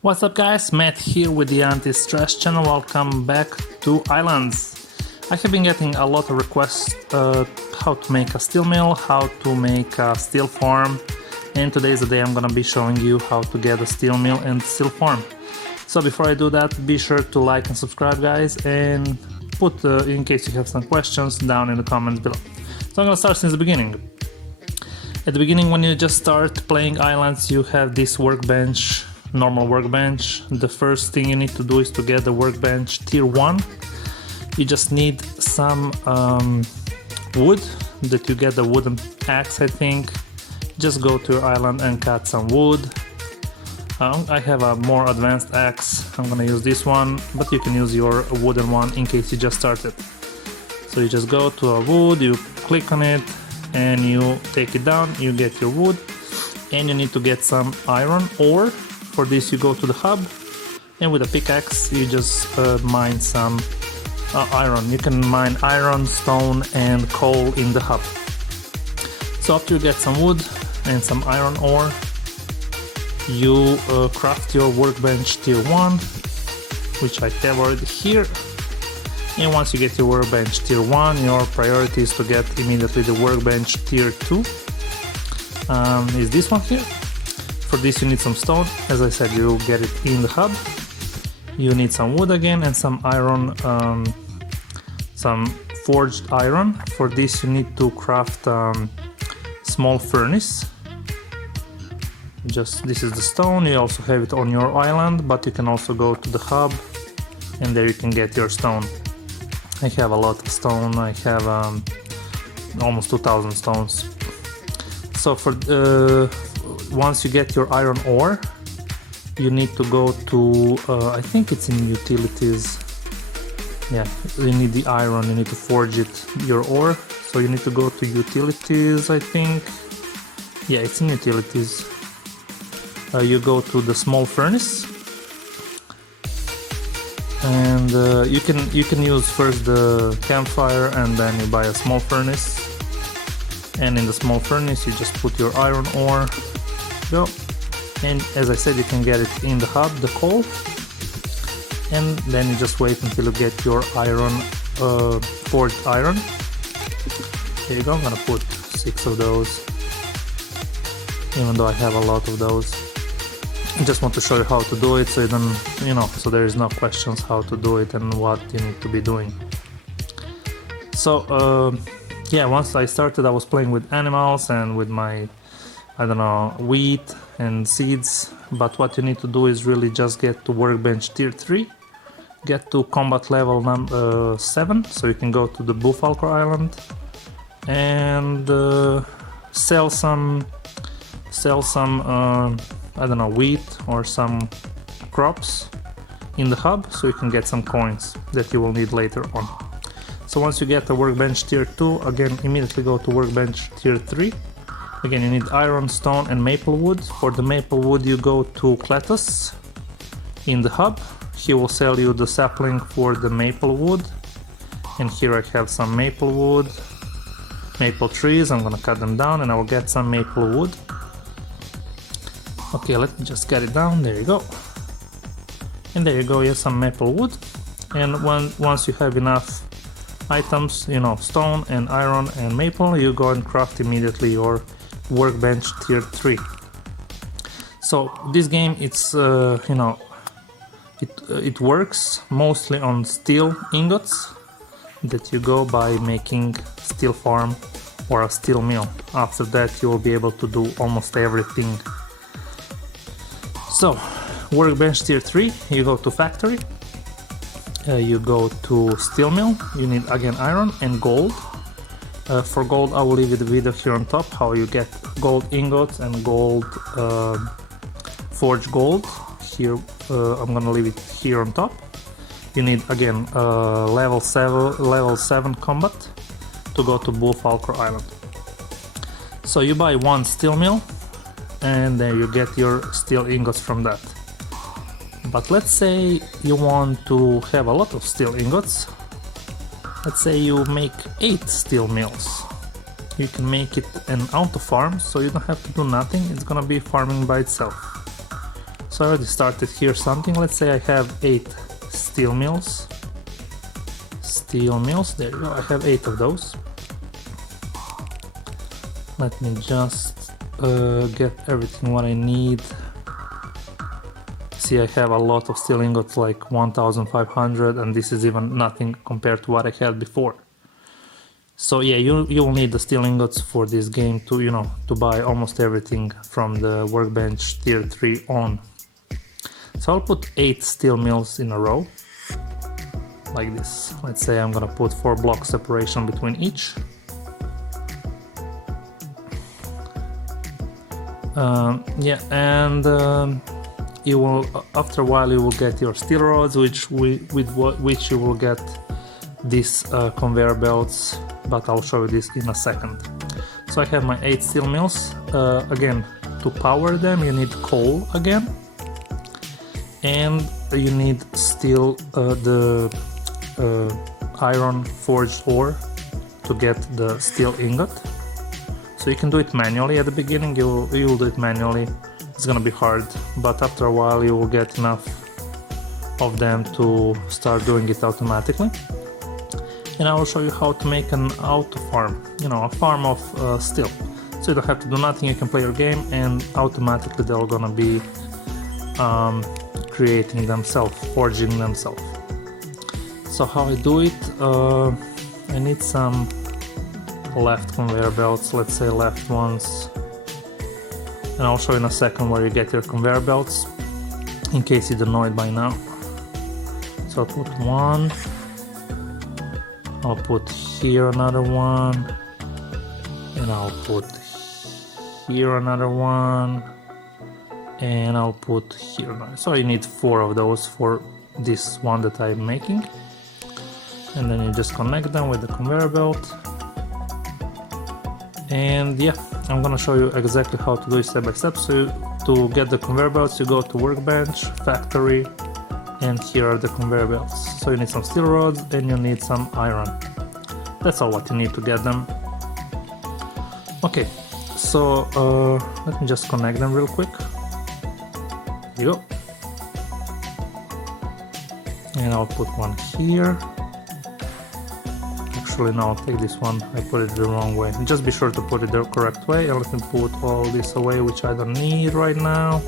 What's up guys, Matt here with the Anti-Stress channel. Welcome back to Islands. I have been getting a lot of requests how to make a steel mill, how to make a steel farm, and today is the day I'm gonna be showing you how to get a steel mill and steel farm. So before I do that, be sure to like and subscribe guys, and put in case you have some questions down in the comments below. So I'm gonna start since the beginning. At the beginning, when you just start playing Islands, you have this workbench, normal workbench. The first thing you need to do is to get the workbench tier 1. You just need some wood, that you get the wooden axe I think. Just go to your island and cut some wood. I have a more advanced axe, I'm gonna use this one, but you can use your wooden one in case you just started. So you just go to a wood, you click on it and you take it down, you get your wood, and you need to get some iron ore. For this you go to the hub, and with a pickaxe you just mine some iron. You can mine iron, stone and coal in the hub. So after you get some wood and some iron ore, you craft your workbench tier 1, which I have already here. And once you get your workbench tier 1, your priority is to get immediately the workbench tier 2. Is this one here. For this you need some stone, as I said, you get it in the hub. You need some wood again and some iron, some forged iron. For this you need to craft small furnace. Just this is the stone, you also have it on your island, but you can also go to the hub and there you can get your stone. I have a lot of stone, I have almost 2000 stones. So for once you get your iron ore, you need to go to, I think it's in utilities. Yeah, you need the iron, you need to forge it, your ore. So you need to go to utilities, I think. Yeah, it's in utilities. You go to the small furnace. And you can use first the campfire and then you buy a small furnace. And in the small furnace you just put your iron ore. Go, and as I said, you can get it in the hub, the coal, and then you just wait until you get your iron, forged iron. There you go. I'm gonna put 6 of those, even though I have a lot of those. I just want to show you how to do it, so you don't, so there is no questions how to do it and what you need to be doing. So yeah, once I started, I was playing with animals and with my, I don't know, wheat and seeds, but what you need to do is really just get to workbench tier 3, get to combat level number 7, so you can go to the BUIL island and sell some I don't know, wheat or some crops in the hub, so you can get some coins that you will need later on. So once you get the workbench tier 2, again immediately go to workbench tier 3. Again, you need iron, stone and maple wood. For the maple wood you go to Cletus in the hub. He will sell you the sapling for the maple wood. And here I have some maple wood, maple trees. I'm gonna cut them down and I will get some maple wood. Okay, let me just get it down, there you go. And there you go, you have some maple wood. And once you have enough items, stone and iron and maple, you go and craft immediately your workbench tier 3. So this game, it's it works mostly on steel ingots that you go by making steel farm or a steel mill. After that you will be able to do almost everything. So workbench tier 3, you go to factory, you go to steel mill, you need again iron and gold. For gold I will leave the video here on top, how you get gold ingots and gold forged gold. Here I'm gonna leave it here on top. You need again level 7 combat to go to BUIL Island. So you buy one steel mill and then you get your steel ingots from that. But let's say you want to have a lot of steel ingots. let's say you make 8 steel mills. You can make it an auto farm, so you don't have to do nothing, it's gonna be farming by itself. So I already started here something, let's say I have 8 steel mills. Steel mills, there you go, I have 8 of those. Let me just get everything what I need. See, I have a lot of steel ingots, like 1500, and this is even nothing compared to what I had before. So yeah, you will need the steel ingots for this game to, you know, to buy almost everything from the workbench tier 3 on. So I'll put 8 steel mills in a row, like this. Let's say I'm gonna put 4 block separation between each. You will, after a while, you will get your steel rods, with which you will get these conveyor belts, but I'll show you this in a second. So I have my 8 steel mills. Again, to power them you need coal again, and you need steel, the iron forged ore to get the steel ingot. So you can do it manually at the beginning, you will do it manually. It's gonna be hard, but after a while you will get enough of them to start doing it automatically. And I will show you how to make an auto farm, you know, a farm of steel. So you don't have to do nothing, you can play your game and automatically they're gonna be creating themselves, forging themselves. So how I do it, I need some left conveyor belts, let's say left ones. And I'll show you in a second where you get your conveyor belts, in case you don't know it by now. So I'll put one, I'll put here another one, and I'll put here another one, and I'll put here another. So you need 4 of those for this one that I'm making. And then you just connect them with the conveyor belt. And yeah, I'm gonna show you exactly how to do it step by step. So to get the conveyor belts, you go to workbench, factory, and here are the conveyor belts. So you need some steel rods and you need some iron. That's all what you need to get them. Okay, so let me just connect them real quick. There you go. And I'll put one here. Actually, no, I'll take this one. I put it the wrong way. Just be sure to put it the correct way. And let me put all this away, which I don't need right now.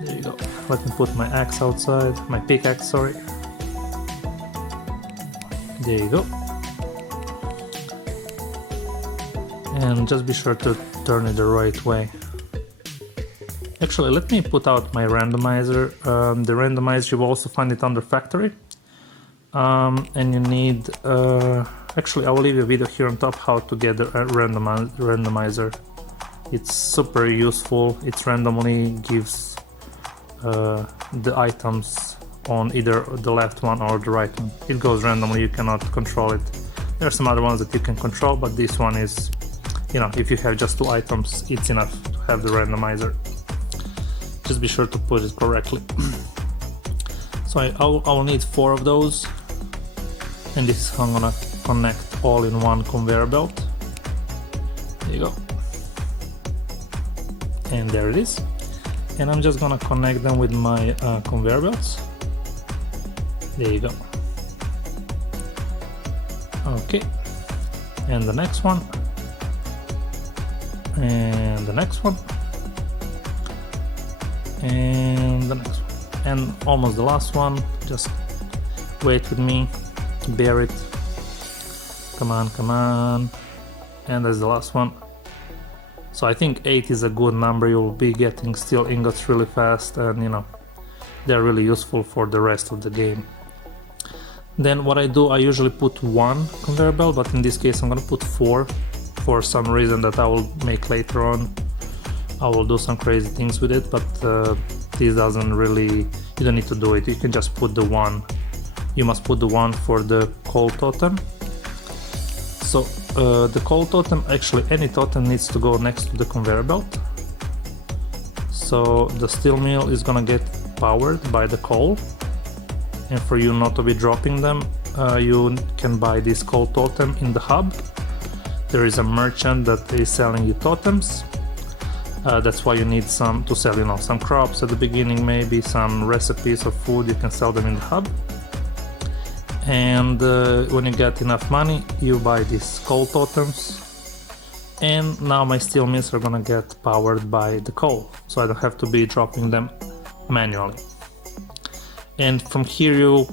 There you go. Let me put my axe outside. My pickaxe, sorry. There you go. And just be sure to turn it the right way. Actually, let me put out my randomizer. The randomizer, you will also find it under factory. And you need, actually I will leave a video here on top how to get the randomizer. It's super useful, it randomly gives the items on either the left one or the right one. It goes randomly, you cannot control it. There are some other ones that you can control, but this one is, you know, if you have just 2 items, it's enough to have the randomizer. Just be sure to put it correctly. So I will need 4 of those, and this I'm gonna connect all in one conveyor belt. There you go. And there it is. And I'm just gonna connect them with my conveyor belts. There you go. Okay. And the next one. And the next one. And the next one. And almost the last one. Just wait with me. Bear it. Come on, come on. And that's the last one. So I think 8 is a good number. You'll be getting steel ingots really fast, and you know, they're really useful for the rest of the game. Then what I do, I usually put 1 conveyor belt, but in this case I'm gonna put 4 for some reason that I will make later on. I will do some crazy things with it, but this doesn't really, you don't need to do it. You can just put the 1. You must put the 1 for the coal totem. So the coal totem, actually any totem needs to go next to the conveyor belt. So the steel mill is gonna get powered by the coal, and for you not to be dropping them, you can buy this coal totem in the hub. There is a merchant that is selling you totems. That's why you need some to sell, you know, some crops at the beginning, maybe some recipes of food. You can sell them in the hub. And when you get enough money, you buy these coal totems. And now my steel mills are gonna get powered by the coal, so I don't have to be dropping them manually. And from here you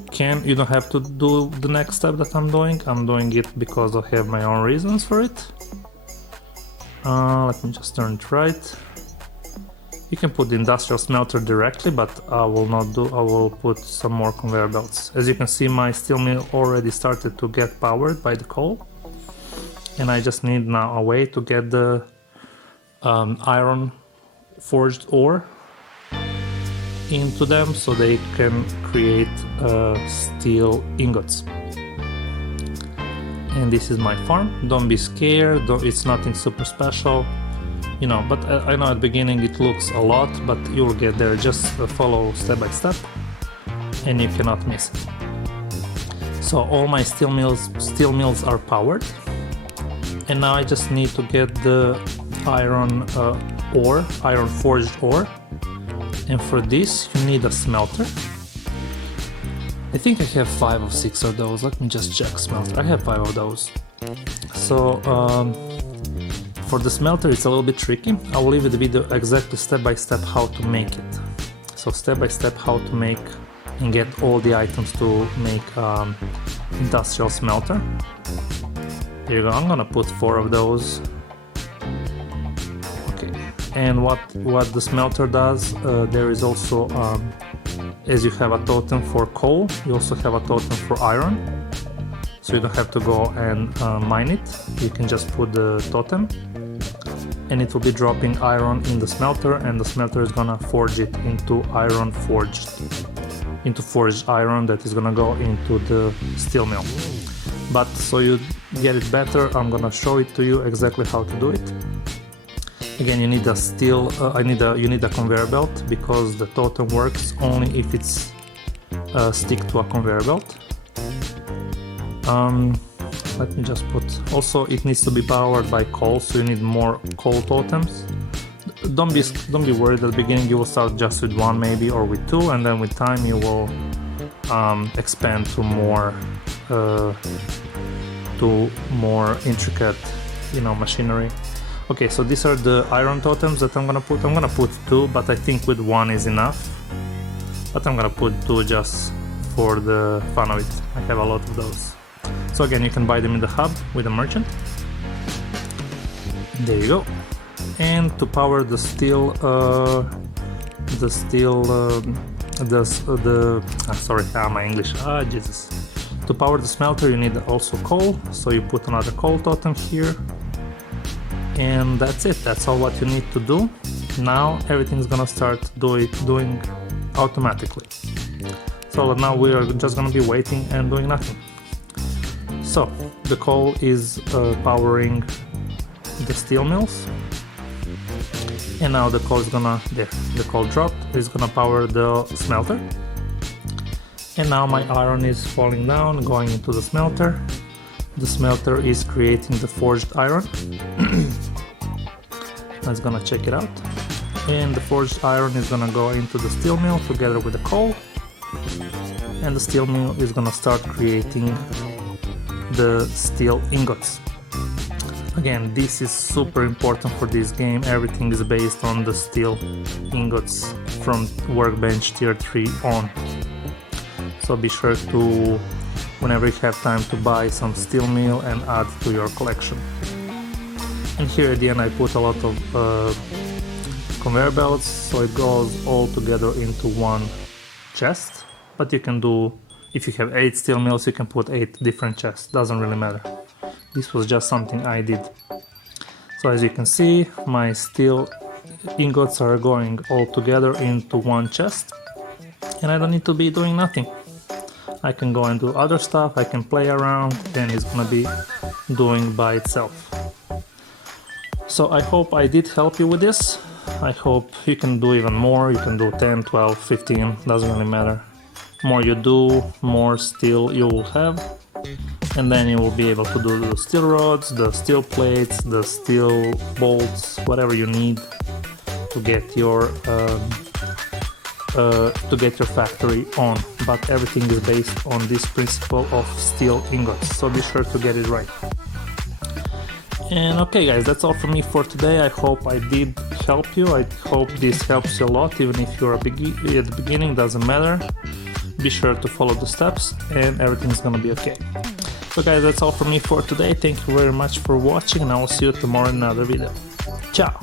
don't have to do the next step that I'm doing. I'm doing it because I have my own reasons for it. Let me just turn it right. You can put the industrial smelter directly, but I will put some more conveyor belts. As you can see, my steel mill already started to get powered by the coal. And I just need now a way to get the iron forged ore into them so they can create steel ingots. And this is my farm. Don't be scared, it's nothing super special, you know, but I know at the beginning it looks a lot, but you'll get there. Just follow step by step and you cannot miss it. So all my steel mills are powered, and now I just need to get the iron forged ore. And for this you need a smelter. I think I have 5 or 6 of those. Let me just check smelter. I have 5 of those. So for the smelter it's a little bit tricky. I will leave the video exactly step by step how to make it. So step by step how to make and get all the items to make industrial smelter. Here you go. I'm gonna put 4 of those. And what the smelter does, there is also, as you have a totem for coal, you also have a totem for iron. So you don't have to go and mine it. You can just put the totem and it will be dropping iron in the smelter, and the smelter is gonna forge it into forged iron that is gonna go into the steel mill. But so you get it better, I'm gonna show it to you exactly how to do it. Again, you need a you need a conveyor belt, because the totem works only if it's stick to a conveyor belt. Let me just put. Also, it needs to be powered by coal, so you need more coal totems. Don't be worried at the beginning. You will start just with 1 maybe, or with 2, and then with time you will expand to more intricate, you know, machinery. Okay, so these are the iron totems that I'm gonna put. I'm gonna put 2, but I think with 1 is enough. But I'm gonna put 2 just for the fun of it. I have a lot of those. So again, you can buy them in the hub with a merchant. There you go. And to power the steel, my English. Jesus. To power the smelter, you need also coal. So you put another coal totem here. And that's it. That's all what you need to do. Now everything's gonna start doing automatically. So now we are just gonna be waiting and doing nothing. So the coal is powering the steel mills, and now the coal is gonna the coal dropped is gonna power the smelter. And now my iron is falling down, going into the smelter. The smelter is creating the forged iron. Let's gonna check it out. And the forged iron is gonna go into the steel mill together with the coal. And the steel mill is gonna start creating the steel ingots. Again, this is super important for this game. Everything is based on the steel ingots from workbench tier 3 on. So be sure to, whenever you have time, to buy some steel mill and add to your collection. And here at the end I put a lot of conveyor belts, so it goes all together into one chest. But you can do, if you have 8 steel mills, you can put 8 different chests, doesn't really matter. This was just something I did. So as you can see, my steel ingots are going all together into one chest, and I don't need to be doing nothing. I can go and do other stuff, I can play around, and it's gonna be doing by itself. So I hope I did help you with this. I hope you can do even more. You can do 10, 12, 15, doesn't really matter. More you do, more steel you will have, and then you will be able to do the steel rods, the steel plates, the steel bolts, whatever you need to get your factory on. But everything is based on this principle of steel ingots, so be sure to get it right. And okay guys, that's all from me for today. I hope I did help you. I hope this helps you a lot, even if you're at the beginning, doesn't matter. Be sure to follow the steps and everything's gonna be okay. So guys, that's all from me for today. Thank you very much for watching, and I will see you tomorrow in another video. Ciao!